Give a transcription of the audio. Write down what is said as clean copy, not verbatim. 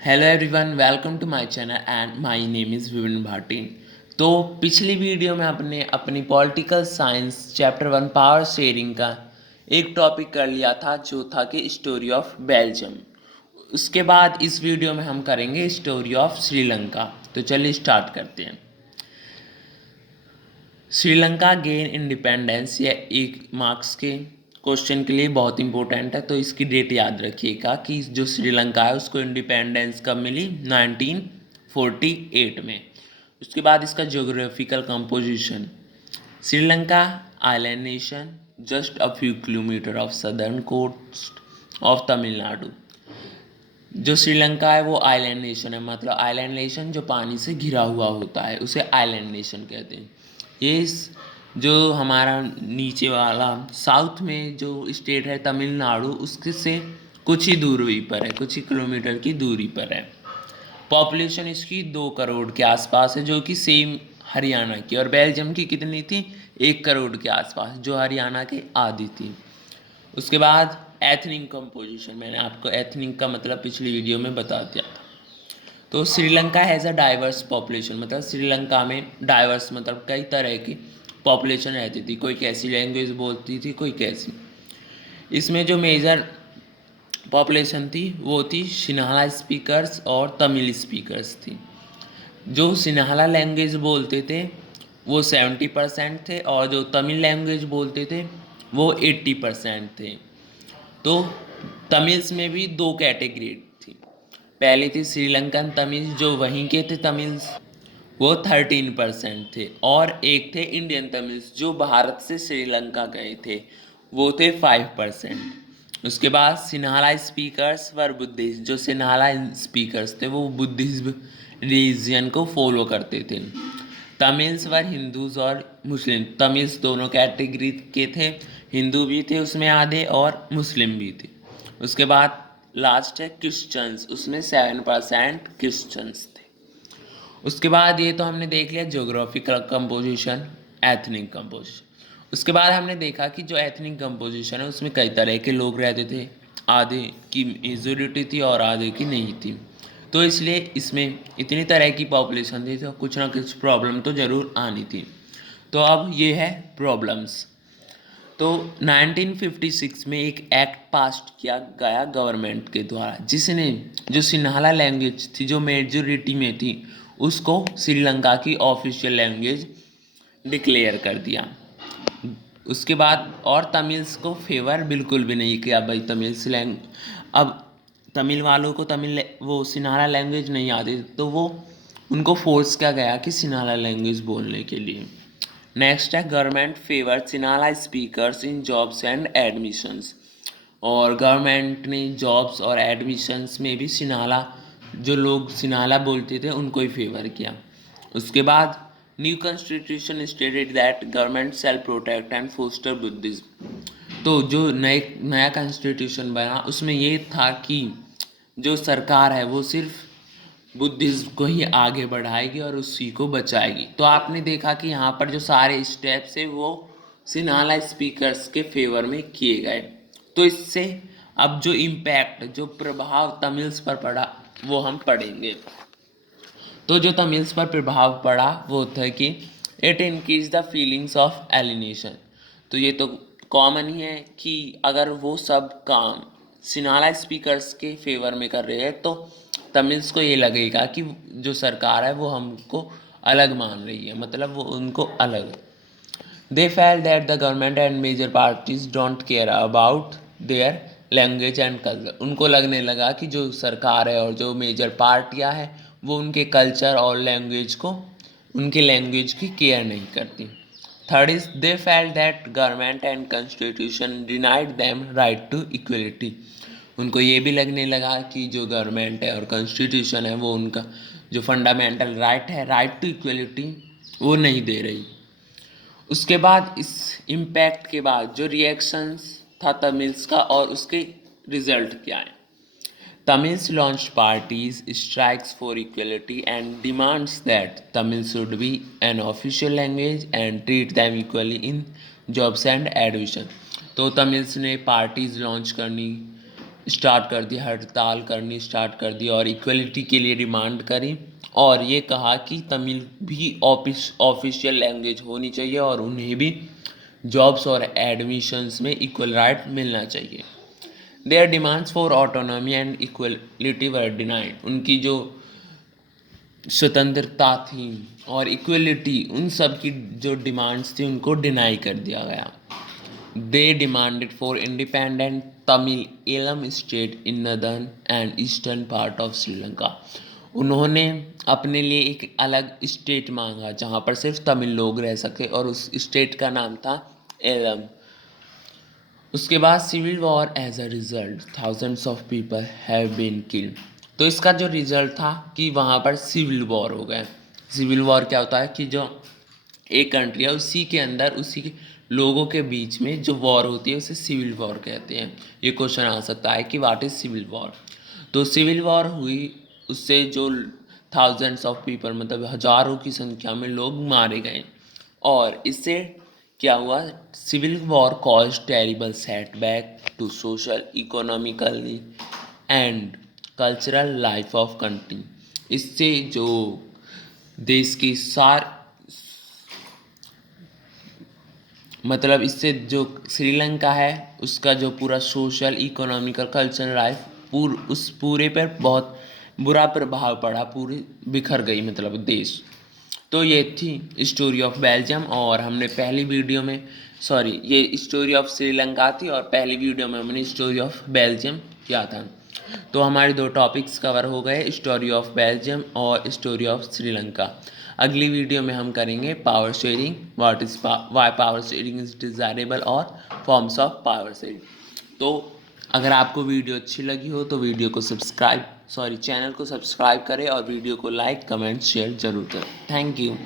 Hello everyone, welcome to my channel and my name is Vipin Bhati. तो पिछली video में आपने अपनी political science chapter 1 power sharing का एक टॉपिक कर लिया था जो था कि स्टोरी ऑफ बेल्जियम। उसके बाद इस वीडियो में हम करेंगे स्टोरी ऑफ श्रीलंका। तो चलिए स्टार्ट करते हैं। श्रीलंका गेन इंडिपेंडेंस ये एक मार्क्स के क्वेश्चन के लिए बहुत इंपॉर्टेंट है, तो इसकी डेट याद रखिएगा कि जो श्रीलंका है उसको इंडिपेंडेंस कब मिली, 1948 में। उसके बाद इसका geographical composition, Sri Lanka island nation just a few kilometer off southern coast of Tamil Nadu. जो श्रीलंका है वो आइलैंड नेशन है, मतलब आइलैंड नेशन जो पानी से घिरा हुआ होता है उसे आइलैंड नेशन कहते हैं। जो हमारा नीचे वाला साउथ में जो स्टेट है तमिलनाडु, उसके से कुछ ही दूरी पर है, कुछ ही किलोमीटर की दूरी पर है। पॉपुलेशन इसकी 2 करोड़ के आसपास है, जो कि सेम हरियाणा की। और बेल्जियम की कितनी थी, 1 करोड़ के आसपास, जो हरियाणा के आधी थी। उसके बाद एथनिक कंपोजिशन, मैंने आपको एथनिक का मतलब पिछली वीडियो में बता दिया था। तो Sri Lanka has a diverse population, मतलब श्रीलंका में डाइवर्स मतलब कई तरह की पॉपुलेशन रहती थी, कोई कैसी लैंग्वेज बोलती थी, कोई कैसी। इसमें जो मेजर पॉपुलेशन थी वो थी सिन्हाला स्पीकर्स और तमिल स्पीकर्स थी। जो सिन्हाला लैंग्वेज बोलते थे वो 70% थे, और जो तमिल लैंग्वेज बोलते थे वो 80% थे। तो तमिल्स में भी 2 कैटेगरी थी। पहले थी श्रीलंकन तमिल, जो वहीं के थे तमिल्स, वो 13% थे। और एक थे इंडियन तमिल्स जो भारत से श्रीलंका गए थे, वो थे 5%। उसके बाद सिन्हाला स्पीकर्स वर बुद्धिस्ट, जो सिन्हाला स्पीकर्स थे वो बुद्धिज्म रिलीजन को फॉलो करते थे। तमिल्स वर हिंदूज और मुस्लिम, तमिल्स दोनों कैटेगरी के थे, हिंदू भी थे उसमें आधे और मुस्लिम भी थे। उसके बाद लास्ट है क्रिश्चियंस, उसमें 7% क्रिश्चियंस थे। उसके बाद ये तो हमने देख लिया ज्योग्राफिकल कंपोजिशन, एथनिक कंपोजिशन। उसके बाद हमने देखा कि जो एथनिक कंपोजिशन है उसमें कई तरह के लोग रहते थे, आधे की मेजोरिटी थी और आधे की नहीं थी। तो इसलिए इसमें इतनी तरह की पॉपुलेशन थी तो कुछ ना कुछ प्रॉब्लम तो ज़रूर आनी थी। तो अब ये है प्रॉब्लम्स। तो 1956 में एक एक्ट पास किया गया गवर्नमेंट के द्वारा, जिसने जो सिन्हाला लैंग्वेज थी जो मेजोरिटी में थी उसको श्रीलंका की ऑफिशियल लैंग्वेज डिक्लेयर कर दिया। उसके बाद और तमिल्स को फेवर बिल्कुल भी नहीं किया भाई, तमिल्स लैंग अब तमिल वालों को तमिल वो सिन्हाला लैंग्वेज नहीं आती, तो वो उनको फोर्स किया गया कि सिन्हाला लैंग्वेज बोलने के लिए। नेक्स्ट है government favour Sinhala speakers in jobs and admissions, और गवर्नमेंट ने जॉब्स और एडमिशंस में भी सिन्हाला, जो लोग सिन्हाला बोलते थे उनको ही फेवर किया। उसके बाद new constitution stated that government shall protect and foster Buddhism. तो जो नया कॉन्स्टिट्यूशन बना उसमें ये था कि जो सरकार है वो सिर्फ बुद्धिज्म को ही आगे बढ़ाएगी और उसी को बचाएगी। तो आपने देखा कि यहाँ पर जो सारे स्टेप्स है वो सिन्हाला स्पीकर्स के फेवर में किए गए। तो इससे अब जो इम्पैक्ट, जो प्रभाव तमिल्स पर पड़ा वो हम पढ़ेंगे। तो जो तमिल्स पर प्रभाव पड़ा वो था कि it increase the feelings of alienation. तो ये तो कॉमन ही है कि अगर वो सब काम सिन्हाला स्पीकर्स के फेवर में कर रहे हैं तो तमिल्स को ये लगेगा कि जो सरकार है वो हमको अलग मान रही है, मतलब वो उनको अलग। They fail that the government and major parties don't care about their language and culture. उनको लगने लगा कि जो सरकार है और जो मेजर पार्टियां हैं वो उनके कल्चर और लैंग्वेज को, उनके लैंग्वेज की केयर नहीं करती। Third is they fail that government and constitution denied them right to equality. उनको ये भी लगने लगा कि जो गवर्नमेंट है और कॉन्स्टिट्यूशन है वो उनका जो फंडामेंटल राइट है, राइट टू इक्वलिटी, वो नहीं दे रही। उसके बाद इस इम्पैक्ट के बाद जो रिएक्शंस था तमिल्स का और उसके रिजल्ट क्या है। Tamils launch parties strikes for equality and demands that Tamil should be an official language and treat them equally in jobs and admission. तो तमिल्स ने पार्टीज लॉन्च करनी स्टार्ट कर दी, हड़ताल करनी स्टार्ट कर दी और इक्वलिटी के लिए डिमांड करी और ये कहा कि तमिल भी ऑफिशियल लैंग्वेज होनी चाहिए और उन्हें भी जॉब्स और एडमिशन्स में इक्वल राइट मिलना चाहिए। There demands for autonomy and equality were denied. उनकी जो स्वतंत्रता थी और इक्वलिटी, उन सब की जो डिमांड्स थी उनको डिनाई कर दिया गया। They demanded for independent Tamil Eelam state in northern and eastern part of Sri Lanka. उन्होंने अपने लिए एक अलग स्टेट मांगा जहाँ पर सिर्फ तमिल लोग रह सके और उस स्टेट का नाम था एलम। उसके बाद civil war as a result thousands of people have been killed. तो इसका जो रिजल्ट था कि वहाँ पर सिविल वॉर हो गए। सिविल वॉर क्या होता है कि जो एक कंट्री है उसी के अंदर उसी के लोगों के बीच में जो वॉर होती है उसे सिविल वॉर कहते हैं। ये क्वेश्चन आ सकता है कि व्हाट इज़ सिविल वॉर। तो सिविल वॉर हुई, उससे जो थाउजेंड्स ऑफ पीपल मतलब हज़ारों की संख्या में लोग मारे गए और इससे क्या हुआ, civil war cause terrible setback to social economically and cultural life of country. इससे जो देश की मतलब इससे जो श्रीलंका है उसका जो पूरा सोशल इकोनॉमिकल कल्चरल लाइफ उस पूरे पर बहुत बुरा प्रभाव पड़ा, पूरी बिखर गई मतलब देश। तो ये थी स्टोरी ऑफ बेल्जियम और हमने पहली वीडियो में ये स्टोरी ऑफ श्रीलंका थी और पहली वीडियो में हमने स्टोरी ऑफ बेल्जियम किया था। तो हमारे दो टॉपिक्स कवर हो गए, स्टोरी ऑफ बेल्जियम और स्टोरी ऑफ श्रीलंका। अगली वीडियो में हम करेंगे power sharing, what is why power sharing is desirable और फॉर्म्स ऑफ पावर शेयरिंग। तो अगर आपको वीडियो अच्छी लगी हो तो वीडियो को चैनल को सब्सक्राइब करें और वीडियो को लाइक कमेंट शेयर जरूर करें। Thank you.